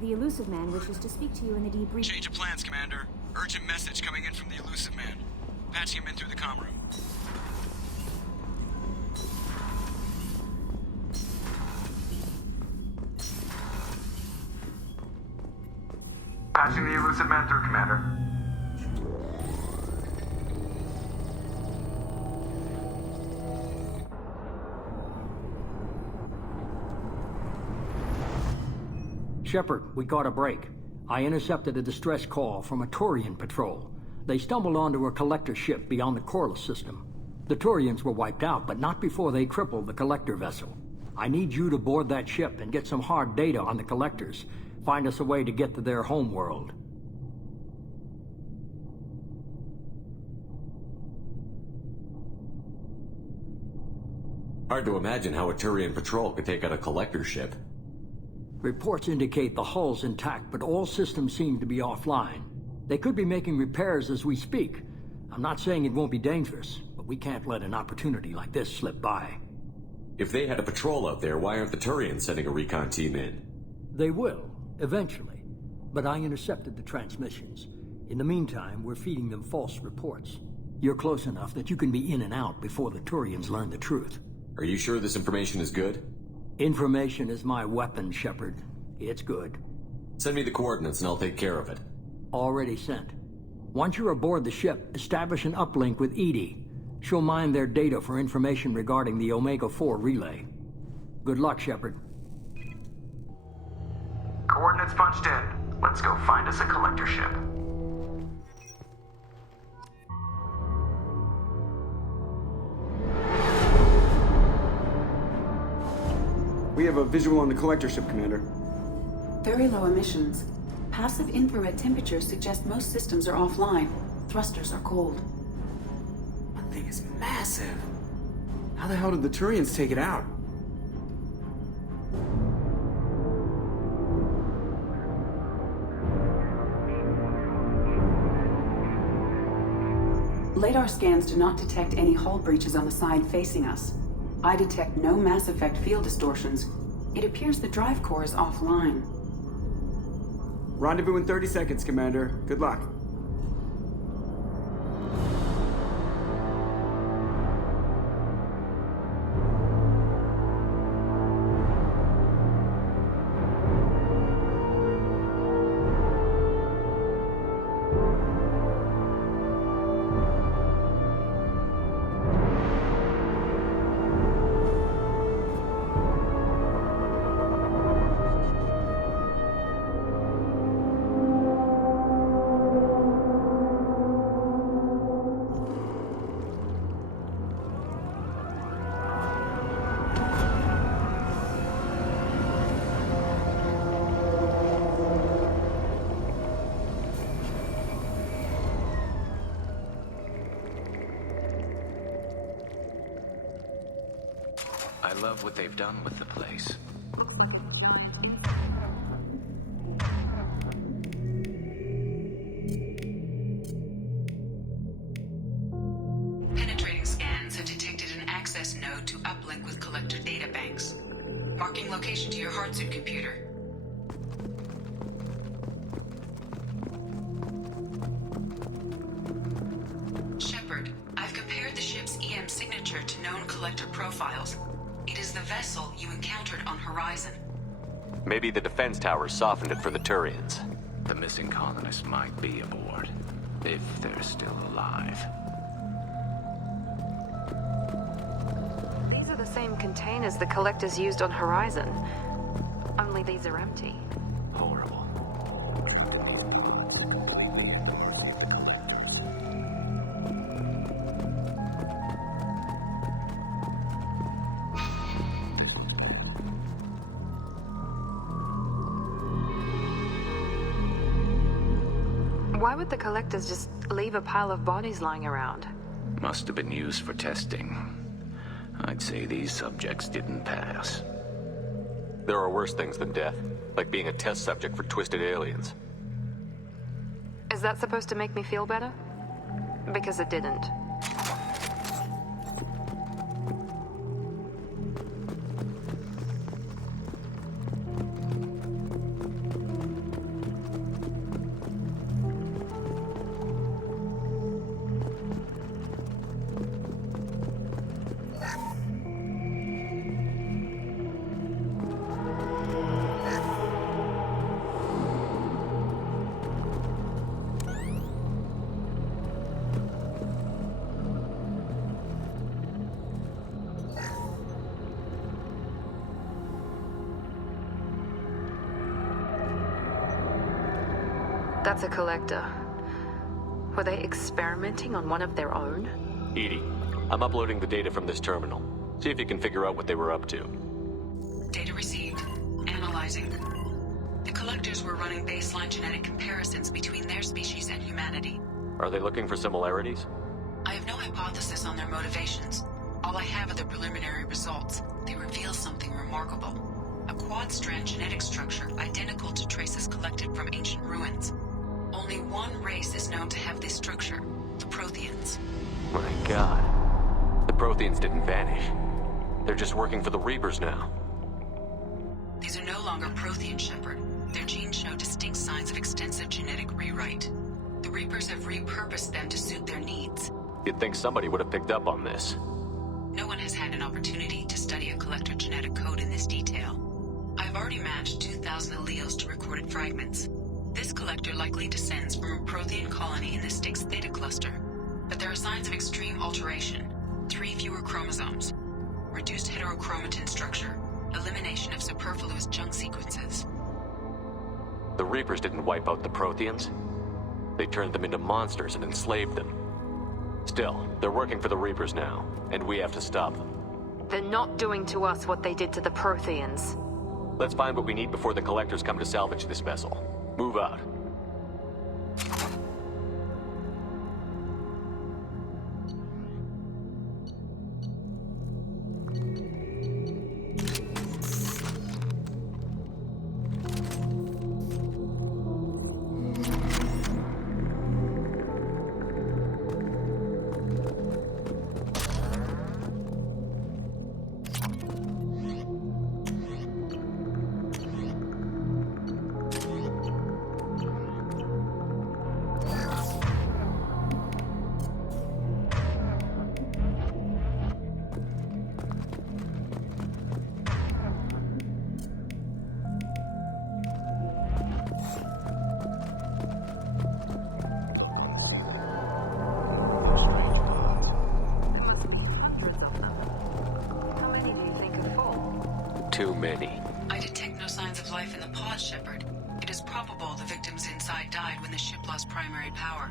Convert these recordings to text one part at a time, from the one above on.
The elusive man wishes to speak to you in the debrief. Change of plans, Commander. Urgent message coming in from the elusive man. Patching him in through the comm room. Patching the elusive man through, Commander. Shepard, we got a break. I intercepted a distress call from a Turian patrol. They stumbled onto a collector ship beyond the Corliss system. The Turians were wiped out, but not before they crippled the collector vessel. I need you to board that ship and get some hard data on the collectors. Find us a way to get to their homeworld. Hard to imagine how a Turian patrol could take out a collector ship. Reports indicate the hull's intact, but all systems seem to be offline. They could be making repairs as we speak. I'm not saying it won't be dangerous, but we can't let an opportunity like this slip by. If they had a patrol out there, why aren't the Turians sending a recon team in? They will, eventually. But I intercepted the transmissions. In the meantime, we're feeding them false reports. You're close enough that you can be in and out before the Turians learn the truth. Are you sure this information is good? Information is my weapon, Shepard. It's good. Send me the coordinates and I'll take care of it. Already sent. Once you're aboard the ship, establish an uplink with Edie. She'll mine their data for information regarding the Omega-4 relay. Good luck, Shepard. Coordinates punched in. Let's go find us a collector ship. We have a visual on the collector ship, Commander. Very low emissions. Passive infrared temperatures suggest most systems are offline. Thrusters are cold. That thing is massive. How the hell did the Turians take it out? Radar scans do not detect any hull breaches on the side facing us. I detect no mass effect field distortions. It appears the drive core is offline. Rendezvous in 30 seconds, Commander. Good luck. I love what they've done with the place. Penetrating scans have detected an access node to uplink with collector data banks. Marking location to your hardsuit computer. Shepard, I've compared the ship's EM signature to known collector profiles. It is the vessel you encountered on Horizon. Maybe the defense towers softened it for the Turians. The missing colonists might be aboard, if they're still alive. These are the same containers the collectors used on Horizon. Only these are empty. Horrible. Why would the collectors just leave a pile of bodies lying around? Must have been used for testing. I'd say these subjects didn't pass. There are worse things than death, like being a test subject for twisted aliens. Is that supposed to make me feel better? Because it didn't. That's a collector. Were they experimenting on one of their own? Edie, I'm uploading the data from this terminal. See if you can figure out what they were up to. Data received. Analyzing. The collectors were running baseline genetic comparisons between their species and humanity. Are they looking for similarities? I have no hypothesis on their motivations. All I have are the preliminary results. They reveal something remarkable. A quad-strand genetic structure identical to traces collected from ancient ruins. Only one race is known to have this structure, the Protheans. My god. The Protheans didn't vanish. They're just working for the Reapers now. These are no longer Prothean, Shepard. Their genes show distinct signs of extensive genetic rewrite. The Reapers have repurposed them to suit their needs. You'd think somebody would have picked up on this. No one has had an opportunity to study a collector genetic code in this detail. I've already matched 2,000 alleles to recorded fragments. This collector likely descends from a Prothean colony in the Styx Theta cluster. But there are signs of extreme alteration. 3 fewer chromosomes. Reduced heterochromatin structure. Elimination of superfluous junk sequences. The Reapers didn't wipe out the Protheans. They turned them into monsters and enslaved them. Still, they're working for the Reapers now, and we have to stop them. They're not doing to us what they did to the Protheans. Let's find what we need before the Collectors come to salvage this vessel. Move out. Too many. I detect no signs of life in the pod, Shepard. It is probable the victims inside died when the ship lost primary power.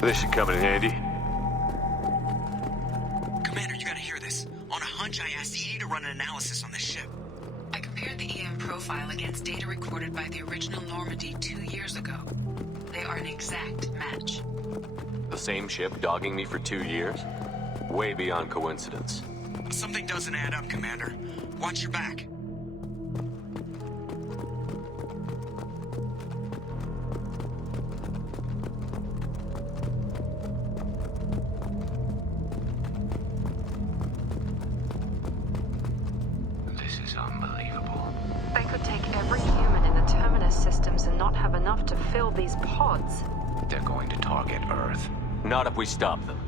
This should come in handy. Commander, you gotta hear this. On a hunch, I asked Edie to run an analysis on this ship. I compared the EM profile against data recorded by the original Normandy 2 years ago. They are an exact match. The same ship dogging me for 2 years? Way beyond coincidence. Something doesn't add up, Commander. Watch your back. This is unbelievable. They could take every human in the Terminus systems and not have enough to fill these pods. They're going to target Earth. Not if we stop them.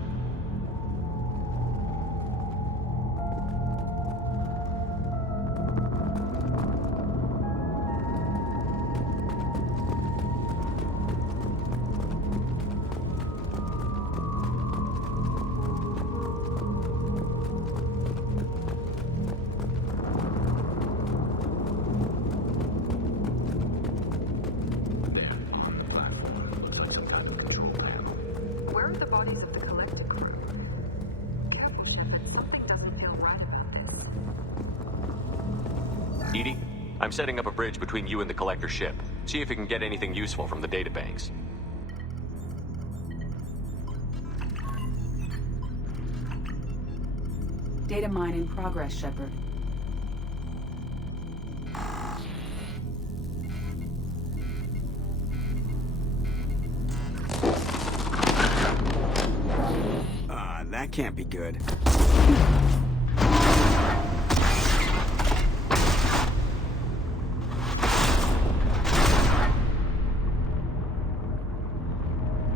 There, on the platform. Looks like some kind of control panel. Where are the bodies of the collector crew? Careful, Shepard. Something doesn't feel right about this. Edie, I'm setting up a bridge between you and the Collector ship. See if you can get anything useful from the databanks. Data mine in progress, Shepard. That can't be good.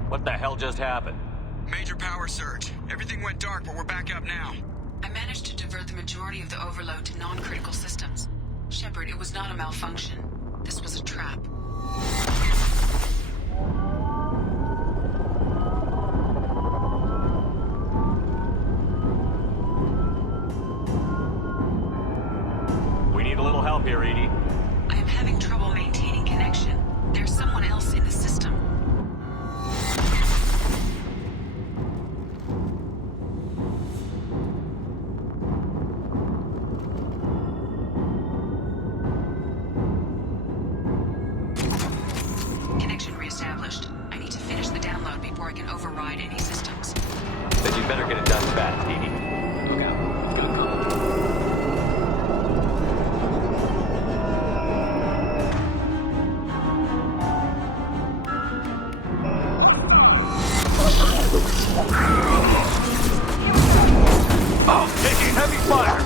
What the hell just happened? Major power surge. Everything went dark, but we're back up now. I managed to divert the majority of the overload to non-critical systems. Shepard, it was not a malfunction. This was a trap. We need a little help here, Edie. I am having trouble maintaining connection. There's someone else in the system. Connection reestablished. I need to finish the download before I can override any systems. Then you'd better get it done fast, Edie. Look out. It's gonna come. Oh, taking heavy fire!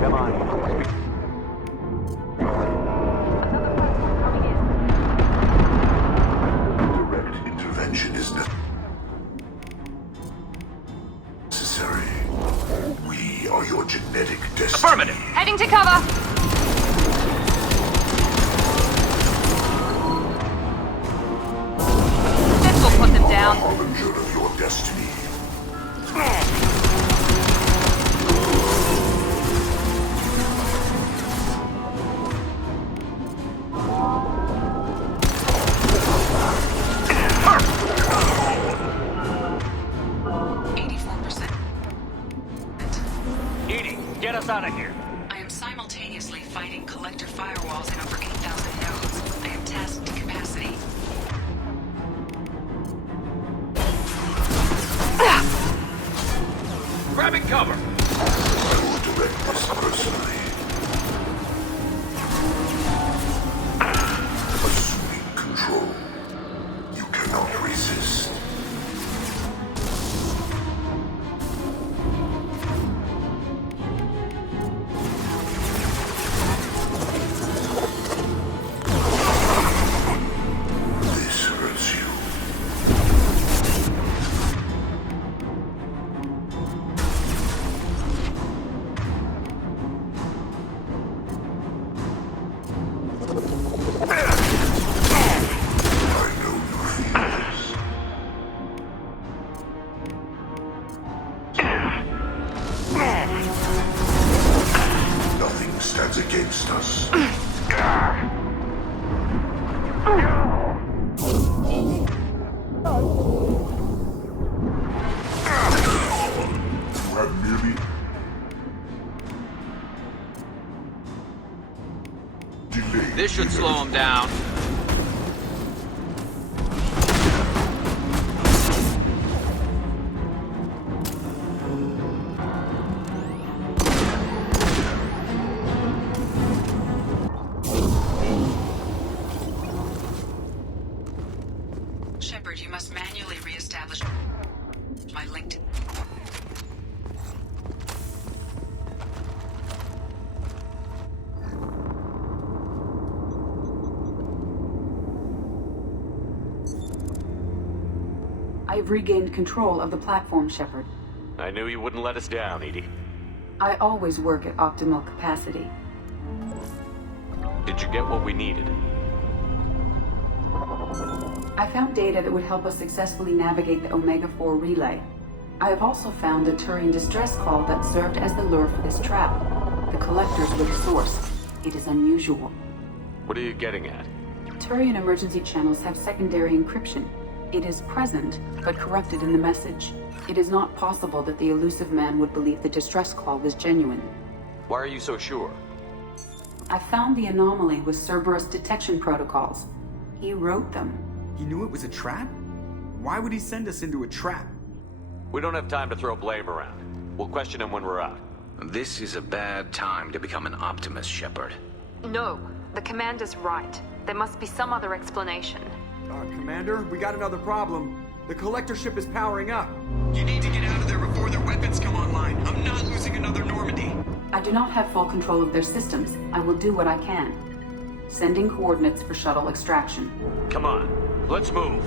Come on. Direct intervention is necessary. We are your genetic destiny. Affirmative! Heading to cover! This will put them down. Harbinger of your destiny. Edie, get us out of here. I am simultaneously fighting collector firewalls in over 8,000 nodes. I am tasked to capacity. Grabbing cover! I will direct this personally. Assuming control. You cannot resist. This hurts you. I know your fears. Nothing stands against us. You have merely delayed. This should slow him down. Shepard, you must manually reestablish my link to... I've regained control of the platform, Shepard. I knew you wouldn't let us down, Edie. I always work at optimal capacity. Did you get what we needed? I found data that would help us successfully navigate the Omega-4 relay. I have also found a Turian distress call that served as the lure for this trap. The collectors were the source. It is unusual. What are you getting at? Turian emergency channels have secondary encryption. It is present, but corrupted in the message. It is not possible that the elusive man would believe the distress call was genuine. Why are you so sure? I found the anomaly with Cerberus detection protocols. He wrote them. He knew it was a trap? Why would he send us into a trap? We don't have time to throw blame around. We'll question him when we're out. This is a bad time to become an optimist, Shepard. No, the commander's right. There must be some other explanation. Commander, we got another problem. The collector ship is powering up. You need to get out of there before their weapons come online. I'm not losing another Normandy. I do not have full control of their systems. I will do what I can. Sending coordinates for shuttle extraction. Come on, let's move.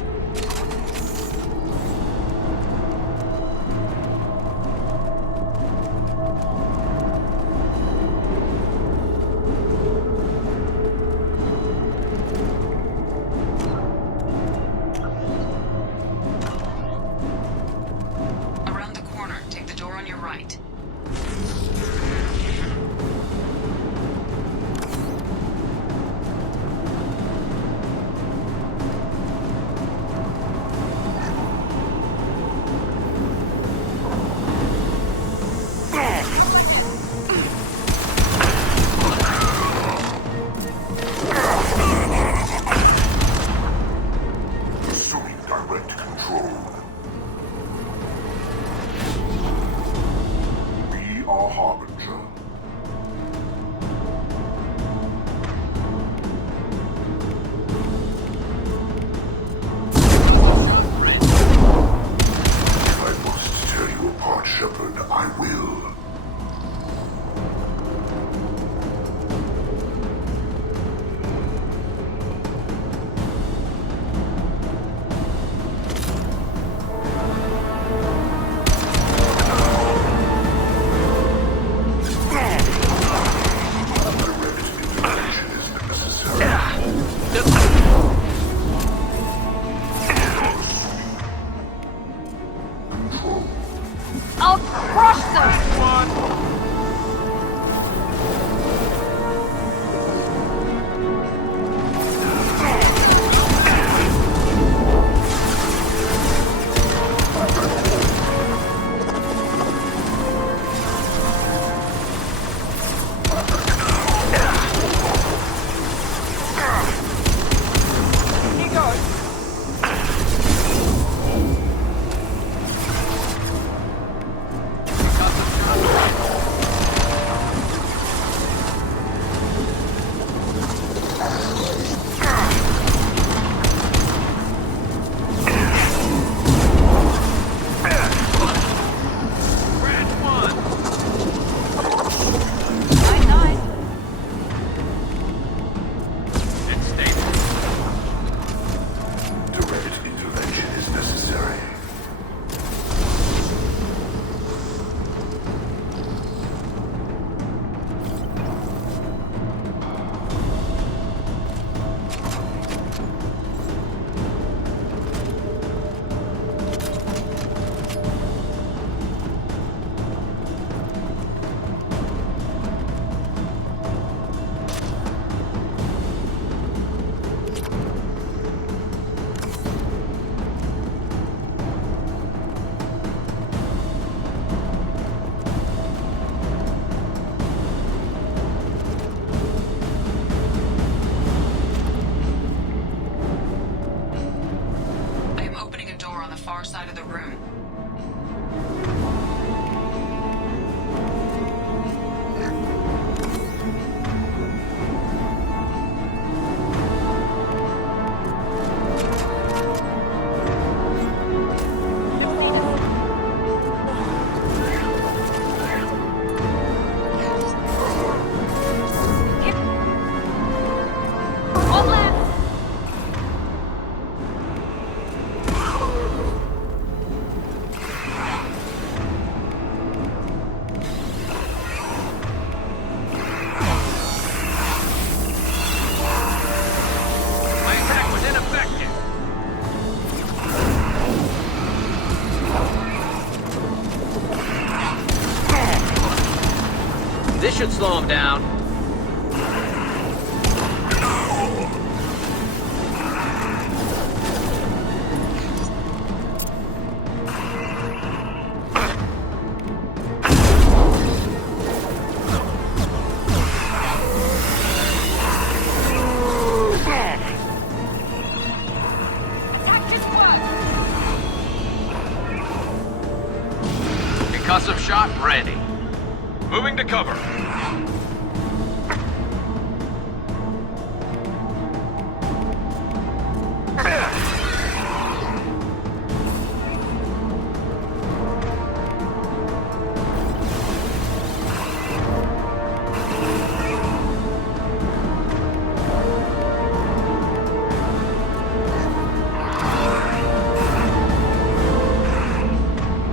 side of the room. This should slow him down. Concussive shot ready. Moving to cover.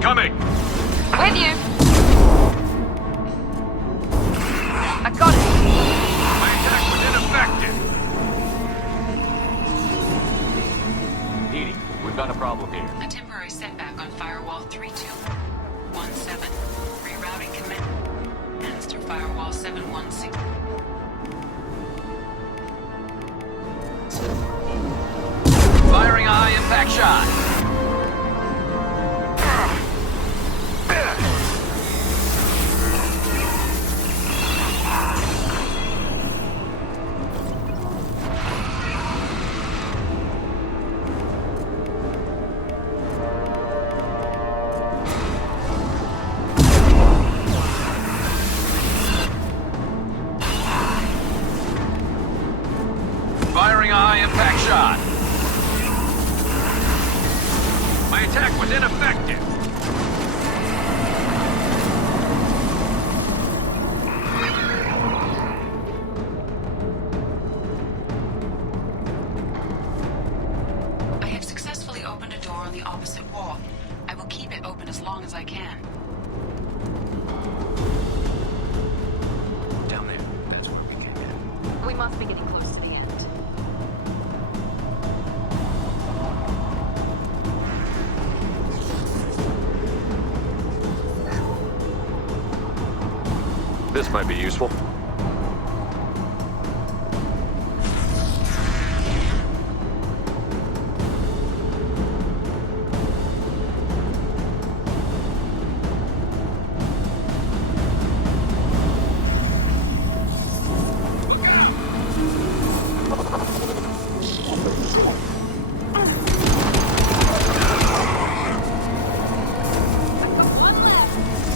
Coming. With you. I got it. My attack was ineffective. Edie, we've got a problem here. A temporary setback on firewall 3217. Rerouting command. Ends through firewall 716. Firing a high impact shot. Firing a high impact shot. My attack was ineffective. I have successfully opened a door on the opposite wall. I will keep it open as long as I can. Down there. That's where we came in. We must be getting close to the end. This might be useful.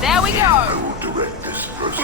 There we go. I will direct this first.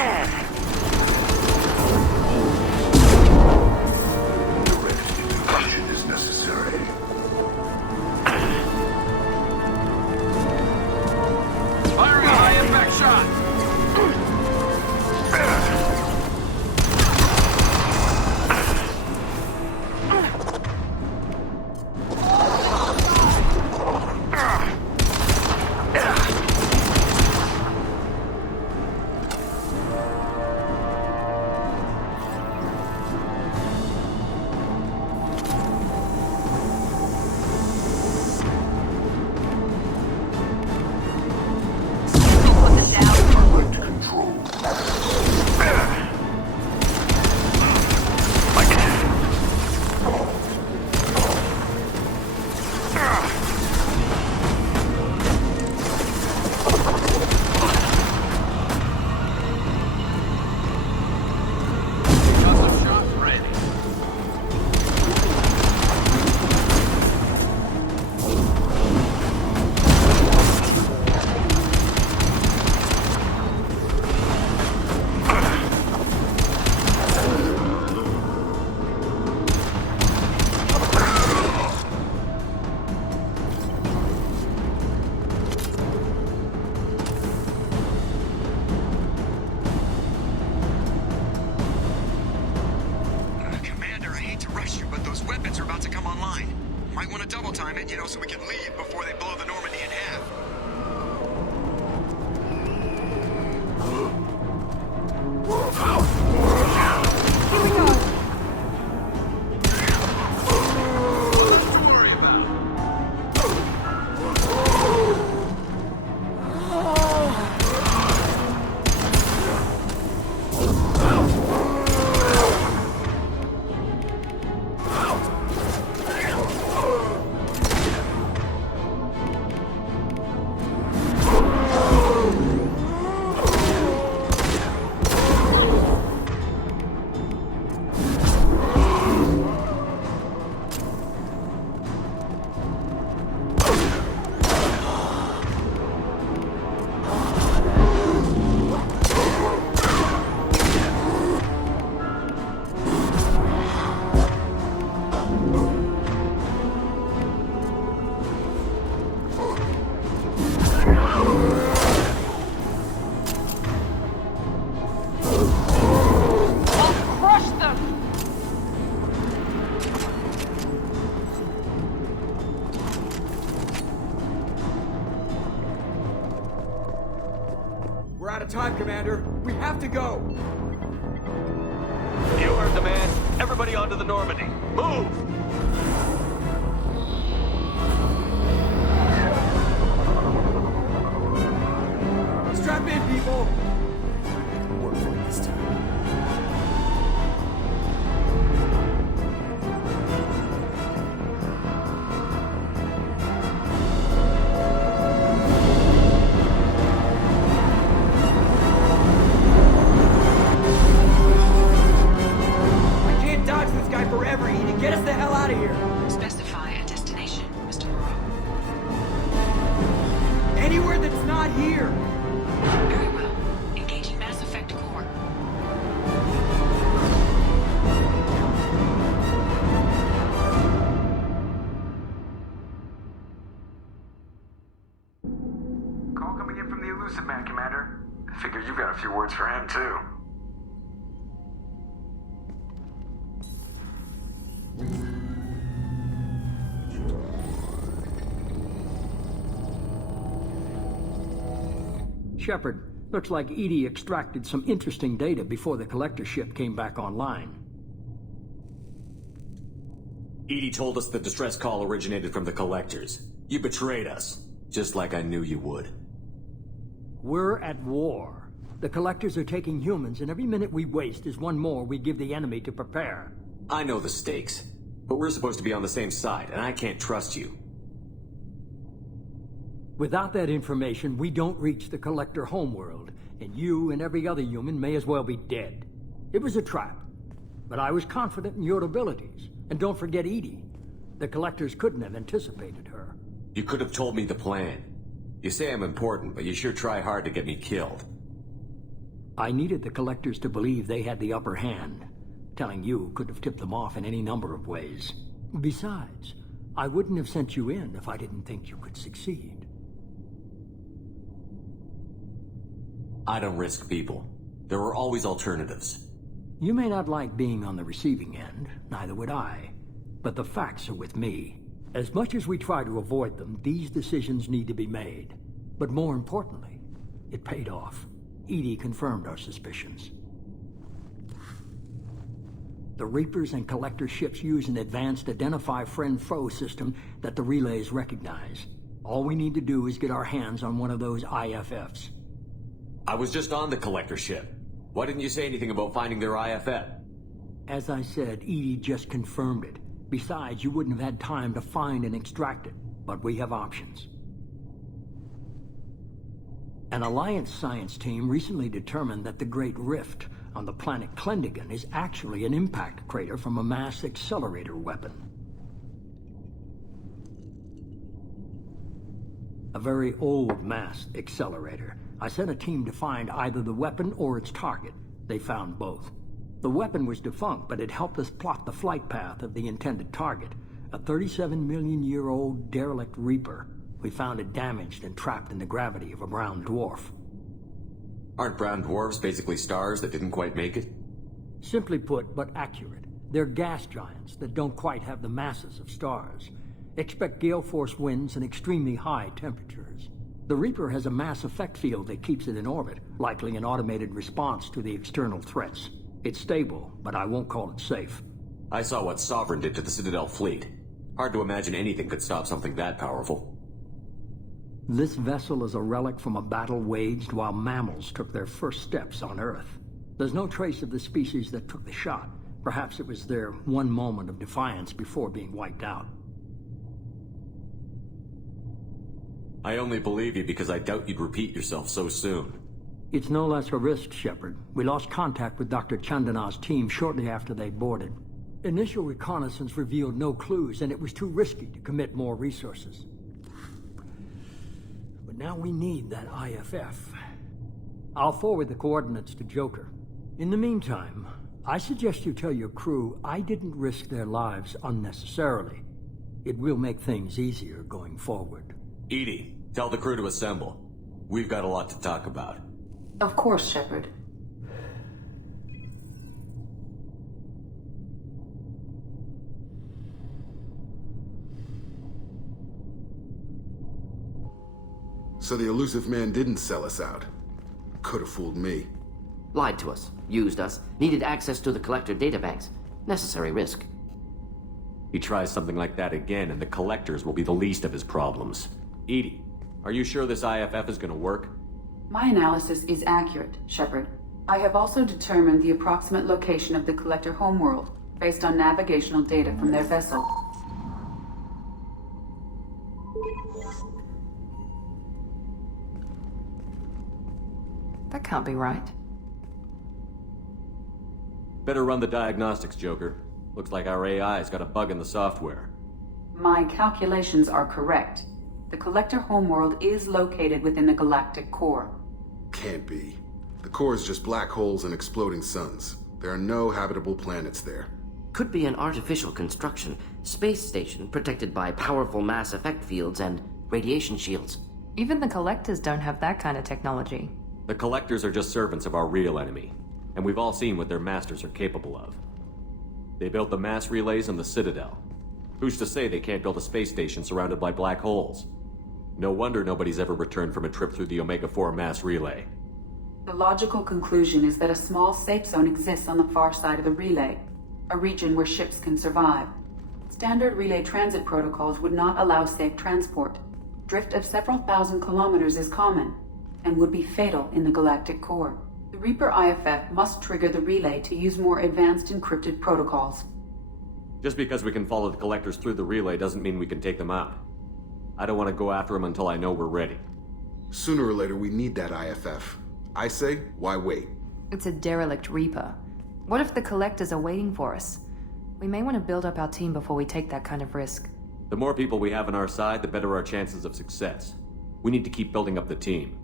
about to come online. Might want to double time it, so we can leave before they blow the Normandy in half. Here we go! We're out of time, Commander. We have to go. You heard the man. Everybody onto the Normandy. Move! Strap in, people. Work for it this time. Forever, Edie. Get us the hell out of here. Specify a destination, Mr. Moreau. Anywhere that's not here. Very well. Engaging Mass Effect core. Call coming in from the Elusive Man, Commander. I figure you got a few words for him, too. Shepard, looks like EDI extracted some interesting data before the collector ship came back online. EDI told us the distress call originated from the collectors. You betrayed us, just like I knew you would. We're at war. The collectors are taking humans, and every minute we waste is one more we give the enemy to prepare. I know the stakes, but we're supposed to be on the same side, and I can't trust you. Without that information, we don't reach the collector homeworld, and you and every other human may as well be dead. It was a trap, but I was confident in your abilities. And don't forget EDI. The collectors couldn't have anticipated her. You could have told me the plan. You say I'm important, but you sure try hard to get me killed. I needed the collectors to believe they had the upper hand. Telling you could have tipped them off in any number of ways. Besides, I wouldn't have sent you in if I didn't think you could succeed. I don't risk people. There are always alternatives. You may not like being on the receiving end, neither would I. But the facts are with me. As much as we try to avoid them, these decisions need to be made. But more importantly, it paid off. EDI confirmed our suspicions. The Reapers and Collector ships use an advanced Identify Friend-Foe system that the relays recognize. All we need to do is get our hands on one of those IFFs. I was just on the Collector ship. Why didn't you say anything about finding their IFF? As I said, EDI just confirmed it. Besides, you wouldn't have had time to find and extract it. But we have options. An Alliance science team recently determined that the Great Rift on the planet Klendigan is actually an impact crater from a mass accelerator weapon. A very old mass accelerator. I sent a team to find either the weapon or its target. They found both. The weapon was defunct, but it helped us plot the flight path of the intended target, a 37-million-year-old derelict Reaper. We found it damaged and trapped in the gravity of a brown dwarf. Aren't brown dwarves basically stars that didn't quite make it? Simply put, but accurate. They're gas giants that don't quite have the masses of stars. Expect gale force winds and extremely high temperatures. The Reaper has a mass effect field that keeps it in orbit, likely an automated response to the external threats. It's stable, but I won't call it safe. I saw what Sovereign did to the Citadel fleet. Hard to imagine anything could stop something that powerful. This vessel is a relic from a battle waged while mammals took their first steps on Earth. There's no trace of the species that took the shot. Perhaps it was their one moment of defiance before being wiped out. I only believe you because I doubt you'd repeat yourself so soon. It's no less a risk, Shepard. We lost contact with Dr. Chandana's team shortly after they boarded. Initial reconnaissance revealed no clues, and it was too risky to commit more resources. But now we need that IFF. I'll forward the coordinates to Joker. In the meantime, I suggest you tell your crew I didn't risk their lives unnecessarily. It will make things easier going forward. Edie, tell the crew to assemble. We've got a lot to talk about. Of course, Shepard. So the elusive man didn't sell us out. Could have fooled me. Lied to us, used us, needed access to the Collector databanks. Necessary risk. He tries something like that again, and the Collectors will be the least of his problems. Edie, are you sure this IFF is gonna work? My analysis is accurate, Shepard. I have also determined the approximate location of the Collector homeworld, based on navigational data from their vessel. That can't be right. Better run the diagnostics, Joker. Looks like our AI's got a bug in the software. My calculations are correct. The Collector homeworld is located within the galactic core. Can't be. The core is just black holes and exploding suns. There are no habitable planets there. Could be an artificial construction, space station protected by powerful mass effect fields and radiation shields. Even the Collectors don't have that kind of technology. The Collectors are just servants of our real enemy, and we've all seen what their masters are capable of. They built the mass relays on the Citadel. Who's to say they can't build a space station surrounded by black holes? No wonder nobody's ever returned from a trip through the Omega-4 mass relay. The logical conclusion is that a small safe zone exists on the far side of the relay, a region where ships can survive. Standard relay transit protocols would not allow safe transport. Drift of several thousand kilometers is common, and would be fatal in the galactic core. The Reaper IFF must trigger the relay to use more advanced encrypted protocols. Just because we can follow the Collectors through the relay doesn't mean we can take them out. I don't want to go after them until I know we're ready. Sooner or later, we need that IFF. I say, why wait? It's a derelict Reaper. What if the Collectors are waiting for us? We may want to build up our team before we take that kind of risk. The more people we have on our side, the better our chances of success. We need to keep building up the team.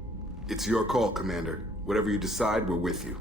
It's your call, Commander. Whatever you decide, we're with you.